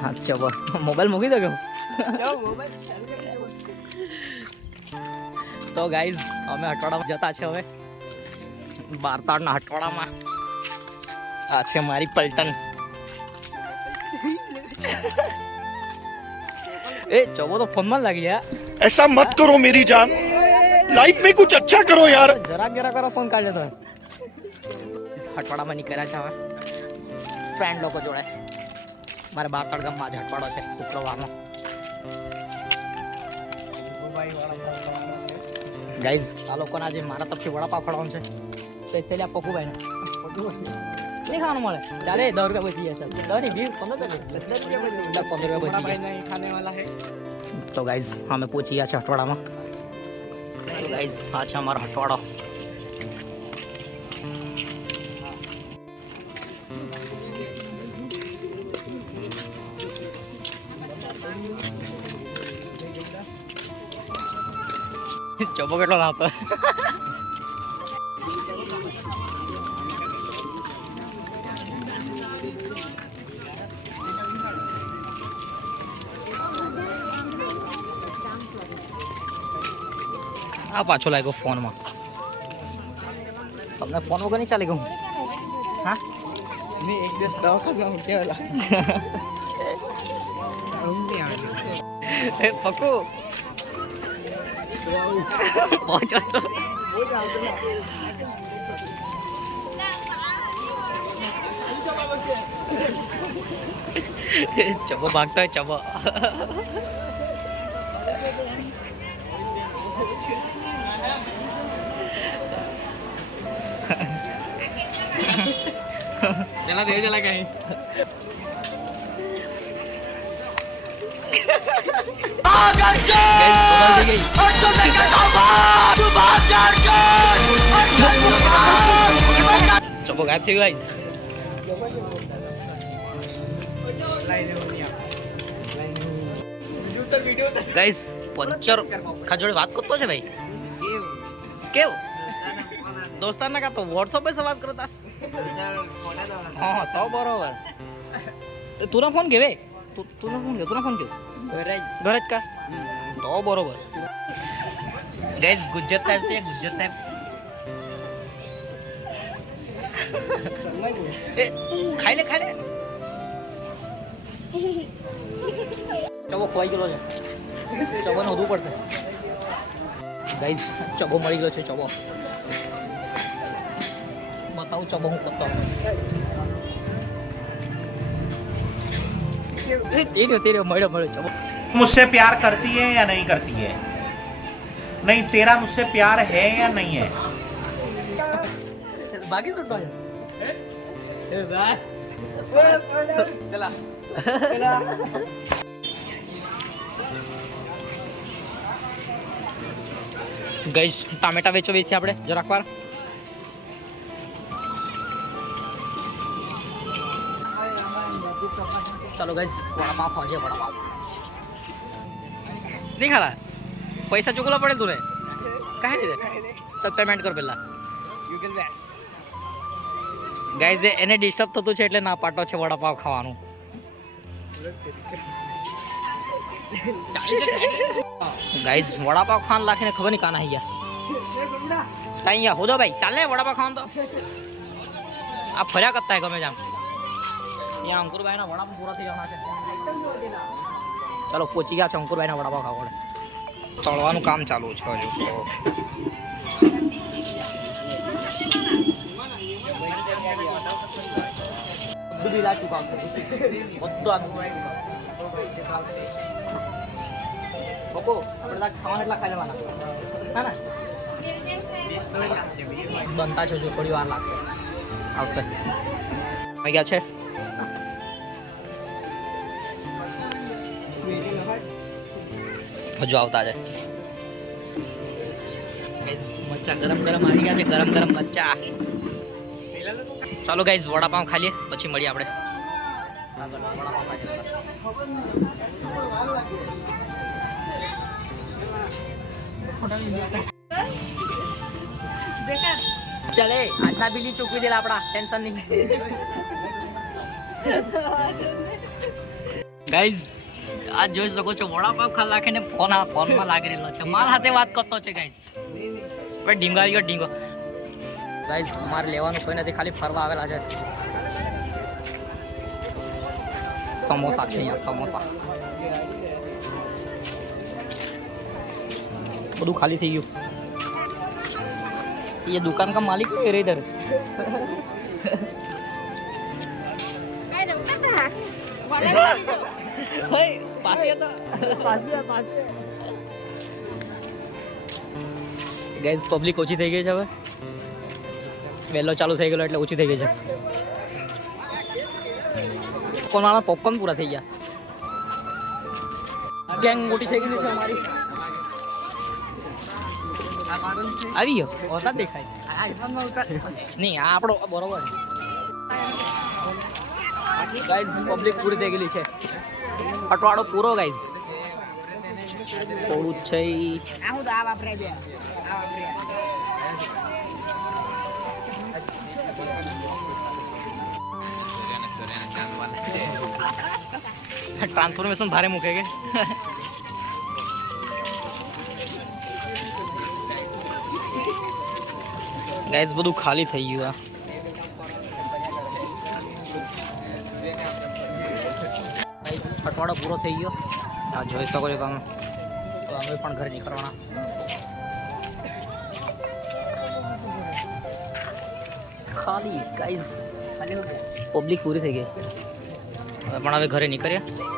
हाँ चलो मोबाइल मूकी दो क्यों तो गाइज અમે હટવાડામાં જતા છે હવે બારતાળના હટવાડામાં આ છે મારી પલટન ए चबो तो फोन में लग गया ऐसा मत करो मेरी जान लाइफ में कुछ अच्छा करो यार जरा गिरा करो फोन काट लेतो इस हटवाड़ा में निकला छा फ्रेंड लोग जोड़े मारे बारताड़ गाम में हटवाड़ो छे शुक्रवार नो गाइस आ लोग आज मारा तरफ वड़ा पाव खवानो छे स्पेशली आ पकू भाई ने नहीं खाने वाले चले 10 रुपया बची है चल 10 नहीं 15 रुपया बची है नहीं खाने वाला है तो गाइस हमें पहुंची गया हटवाड़ा में तो गाइस आज हमारा हटवाड़ा चबो केटलो नातो आ पाछो लागो फोन में તમને ફોન વગર નહીં ચાલી ગયું હા નહીં એક દિવસ દવાખાના ઉઠ્યા એ પકુ પહોંચો તો ચબો ભાગતો હોય ચબો चला दे चला कहीं चलो गायब थी गाइस गाइस पंचर खजोड़े बात करतो छे भाई केव दोस्ताना का तो व्हाट्सएप पे से बात करता हाँ सब बरोबर तुला फोन घे तुला फोन घे घरज का तो बरोबर गाइस गुज्जर साहेब से गुज्जर साहेब खाई ले चबो खोई गलो चबो ने होदू पड़से गाइस चबो मળી ગયો છે ચબો बताऊं चबो हूँ करता तेरे मड़ो चबो मुझसे प्यार करती है या नहीं करती है नहीं तेरा मुझसे प्यार है या नहीं है बाकी सुटो है चला गाइस टामेटा वेचो वेची આપણે જરાક વાર चलो गाइस वड़ा पाव खाओ वड़ा पाव नहीं खाला पैसा चुकला पड़े तुरे काहे रे चल पेमेंट कर પેલા ગાઈસ એને ડિસ્ટર્બ થતું છે એટલે ના પાટો છે વડા પાવ ખાવાનું ગાઈસ વડા પાવ ખાન લાખીને ખબર નહીં કાના અહીંયા કાઈ અહીંયા હોદો ભાઈ ચાલે વડા પાવ ખાવાનું તો આ ફર્યા કરતા હે ગમે જામ यहाँ अंकुर भाई ना वड़ा पूरा थी जाना है चलो पहुंची गया अंकुर भाई ना वड़ा पाव खावा तळવાનું કામ ચાલુ છે હજુ બધી લા ચુકા છે બધું આ બકો આપણે ખાવાના એટલા ખાઈ લેવાના હા ના બનતા છે જો થોડી વાર લાગશે આવશે આવી ગયા છે हजू आवता है मरचा गरम गरम आ गया है गरम गरम मरचा चलो गाइस वड़ा पाव खा लिए પછી મળી આપણે चले आजना बिली चूकवी देला આપડા ટેન્શન નહીં ગાઈઝ આ જોઈ શકો છો વડાપાવ ખા રાખીને ફોનમાં લાગી રહેલો છે મારા હાથે વાત કરતો છે ગાઈઝ ભાઈ ઢીંગો આવી ગયો ઢીંગો ગાઈઝ મારે લેવાનું કોઈ નથી ખાલી ફરવા આવેલા છે સમોસા છે અહીંયા સમોસા બધું ખાલી થઈ ગયું ये दुकान का मालिक है रे इधर ગાઈસ પબ્લિક ઓછી થઈ ગઈ છે હવે વહેલો ચાલુ થઈ ગયેલો એટલે ઓછી થઈ ગઈ છે કોનાના પોપકોર્ન પૂરા થઈ ગયા ગેંગ મોટી થઈ ગઈ છે અમારી આવી ગયો હોતા દેખાય નહીં આ આપણો બરોબર ગાઈઝ પબ્લિક પૂરી થઈ ગયેલી છે અટવાડો પૂરો ગાઈઝ થોડું જ છે ટ્રાન્સફોર્મેશન ભારે મૂકે કે ગાઈસ બધું ખાલી થઈ ગયું આ ગાઈસ અઠવાડો પૂરો થઈ ગયો આ જોઈ શકો છો તમે તો અમે પણ ઘરે નીકળવાના ખાલી ગાઈસ પબ્લિક પૂરી થઈ ગઈ હવે પણ હવે ઘરે નીકળ્યા